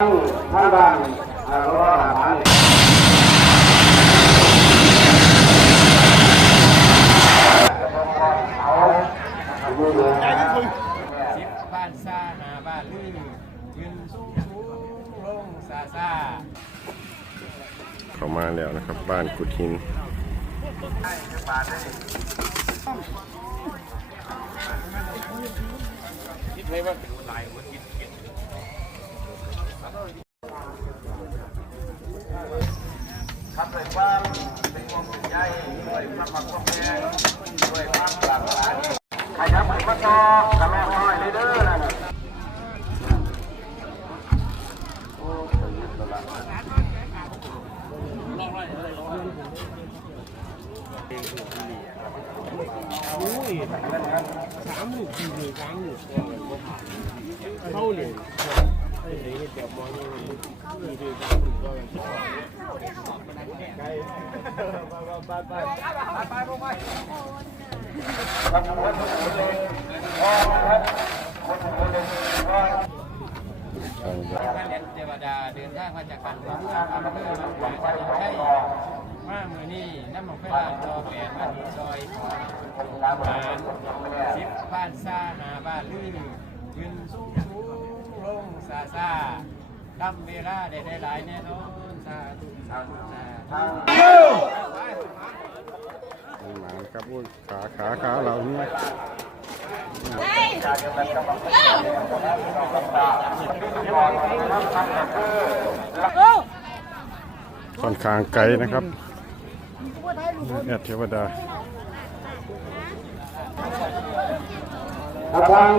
ท่านบ้านรออาหารเอาดูดูนะสิบบ้านซ่านาบ้านลือยืนสูงสูงลงซาซาเข้ามาแล้วนะครับ บ้านกุดหินคิดเลยว่าเป็นลายมันกิน ขยับขึ้นมาต่อกับแม่น้อยเลยเด้อนั่นน่ะโอ้ยยึดตัวละ ทางบ้านพระเนตรเทวดาเดินทางมาจากกันเมืองอำเภอหนองบัวจังหวัดชัยมาเมื่อนี้น้ำมันไฟลาดจอแปดมาถึงซอยของบ้านสิบบ้านซ่าหนาบ้านลือยืนสูงสูงลง ซาซาทำเวลาได้ได้หลายแน่นอนสาธุสาธุสาธุนี่หมาครับอุ้ยขาขาขาเรานี่ค่อนข้างไกลนะครับแอดเทวดากำลัง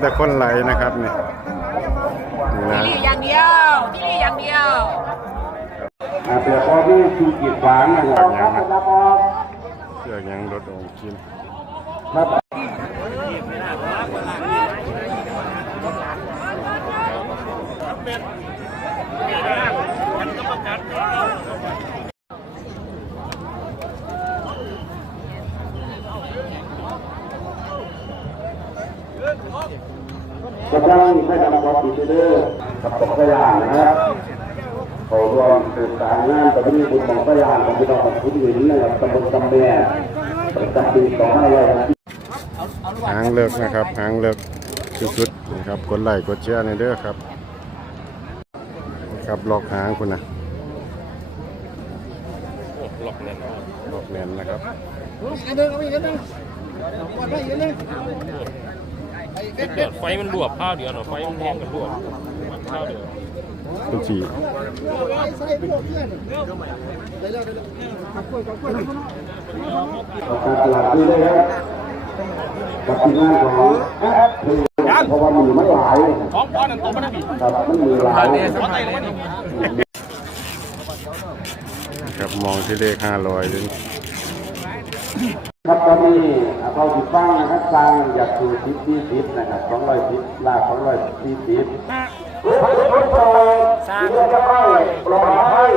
แต่คนไหลนะครับนี่นี่นะนี่อย่างเดียวที่นี่อย่างเดียวอ่าเปรียบพอที่ขี่กีดขวางนะครับครับครับออกเชือกยังรถองกินครับกำลังให้ทำความผิดเด้อกับตกพยานนะครับขอรวมสืบสารงานประเพณีบุญของพยานของพี่น้องผู้หญิงนะครับตำบลกำแม่ประจำปีสองห้าร้อยหางเลิกนะครับหางเลิกสุดๆนะครับกดไลค์กดแชร์ในเด้อครับ ครับลอกหางคุณนะลอกแน่นลอกแน่นนะครับไไฟมันรวบข้าวเดียวเนาะไฟมันแห้งกันรวบข้าวเดียวคุณจีประกาศตลาดนี้ได้ครับกับทีมงานของแอปเพราะว่ามีมันหลายท้องป้อนนั่นตัวมันน่ะบิดครับมันมีหลายหัวไตลงมานี่ครับมองที่เลขห้าร้อยเลย ครับตอนนี้เขาติดฟังนะครับสร้างอยากสู่ทิศที่ทิศนะครับสองร้อยทิศลาสองร้อยที่ทิศสร้างเพื่จะให้ปลอดภัย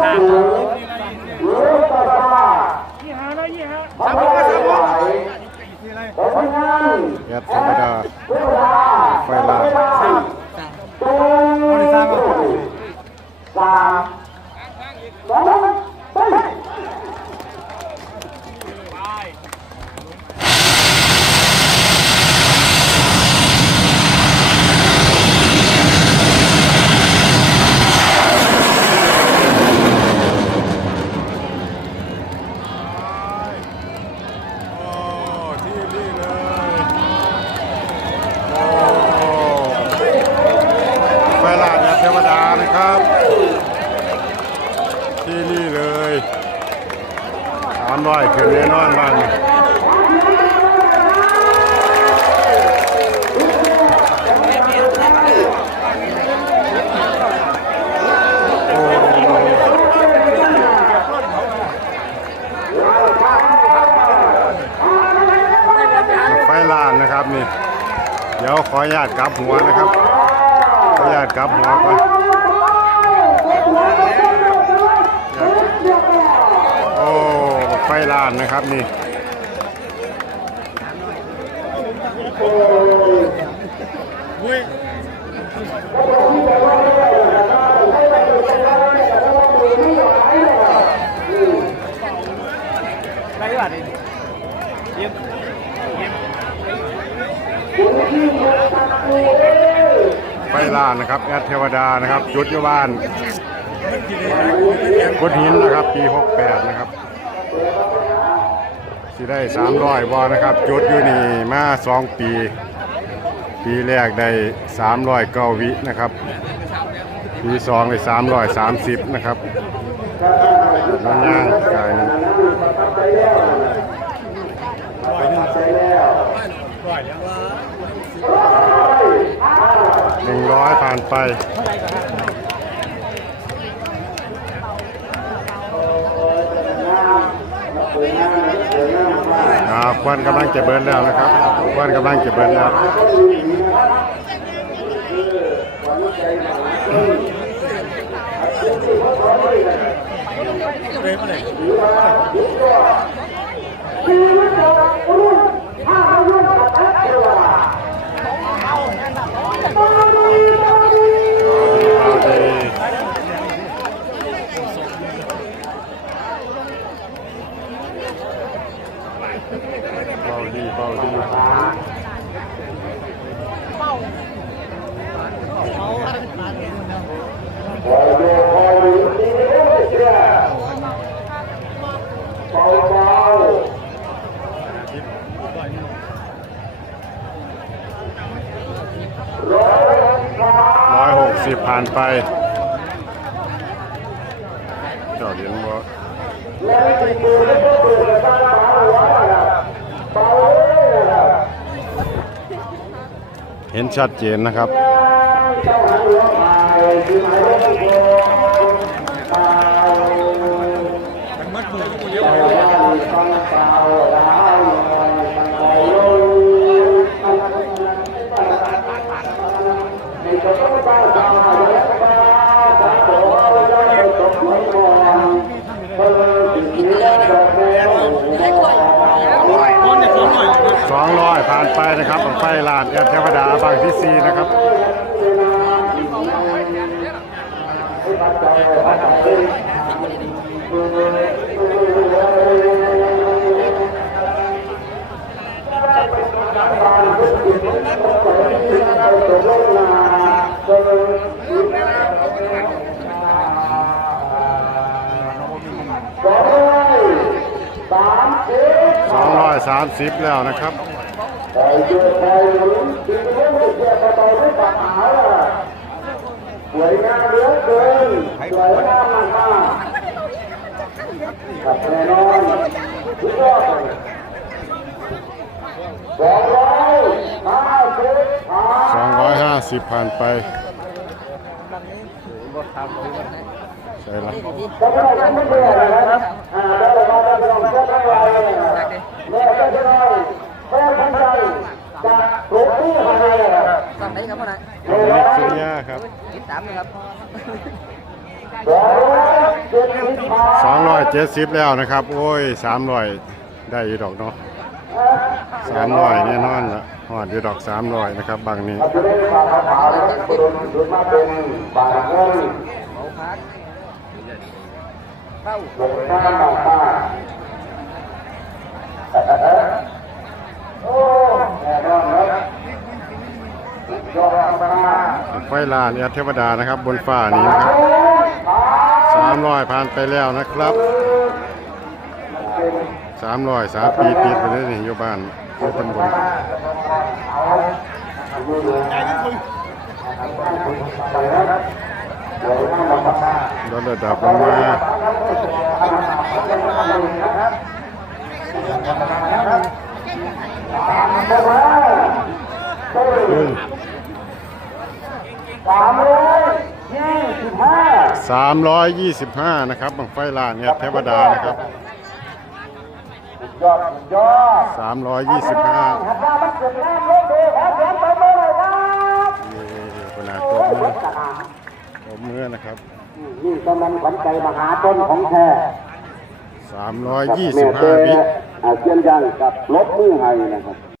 สร้างหรือต่อมายี่ห้าร้อยยี่ห้าสามร้อยสามร้อยผลงานแอดธรรมดาไฟลาสามตรงสามสามสองไป โอ้ที่นี่เลยโอ้ไฟลา ดแอดเทวดานะครับ ที่นี่เลยสามร้อยขึ้นแน่นอนบ้านไฟลานนะครับนี่ เดี๋ยวขออนุญาตกลับหัวนะครับ ออนุญาตกลับหัวก่อนโอ้ไฟลานนะครับนี่ไปดีกว่าดิยิ้ม ไฟลานนะครับแอดเทวดานะครับจุดอยบ้านกดหินนะครับ ปี 68 นะครับสิได้ 300บอนะครับ จุดอยู่นี่มา 2 ปี ปีแรกได้ 300เก้าวินะครับ ปีสองได้ 330 นะครับน้ำยางกายหนึ่ง หนึ่งร้อยผ่านไปอาควันกำลังจะเบิร์นแล้วนะครับควันกำลังจะเบิร์นแล้วเบาดีเบาดีร้อยหกสิบผ่านไปจอดเรียนว่าเห็นชัดเจนนะครับ สองร้อยผ่านไปนะครับบังไฟลานแอดเทวดาบางที่ซีนะครับ สองร้อยสามสิบแล้วนะครับสวยงามเหลือเกินสวยงามมากๆกับแน่นอนทุกยอดสองร้อยห้าสิบผ่านสองร้อยห้าสิบผ่านไปใช่ละ ก็ไม่ได้ไม่เบื่อนะครับอ่องเชื่อยแม่ก็จะน้อยแม่ทันใจจากหลวงปู่หายนะครับฝั่งไหนครับพ่อนะนิดสุริยาครับติดตามนะครับสองร้อยเจ็ดสิบแล้วนะครับ โอ้ยสามร้อยได้อยู่ดอกเนาะสามร้อยแน่นอนละหอดอยู่ดอกสามร้อยนะครับบางนี้เรา ได้ฝากคาถาแล้วก็โดนโดนมานเนเขาพักเข้าหลวงพ่ยเทวดานะครับ บนฟ้านี้นะครับสามร้อยผ่านไปแล้วนะครับสามร้อยสามปีติดไปเลยนี่อยู่บ้านอยู่ตำบลลดระดับลงมา สามร้อยยี่สิบห้านะครับบังไฟลานเนี่ยเทวดานะครับสามร้อยยี่สิบห้าเนากมือผมเมื่อนะครับ นี่ก็มันขวัญใจมหาต้นของแท้ สามร้อยกับยี่แม่สิบเต้ห้าวิอาเซียนยังกับลบมือให้นะครับ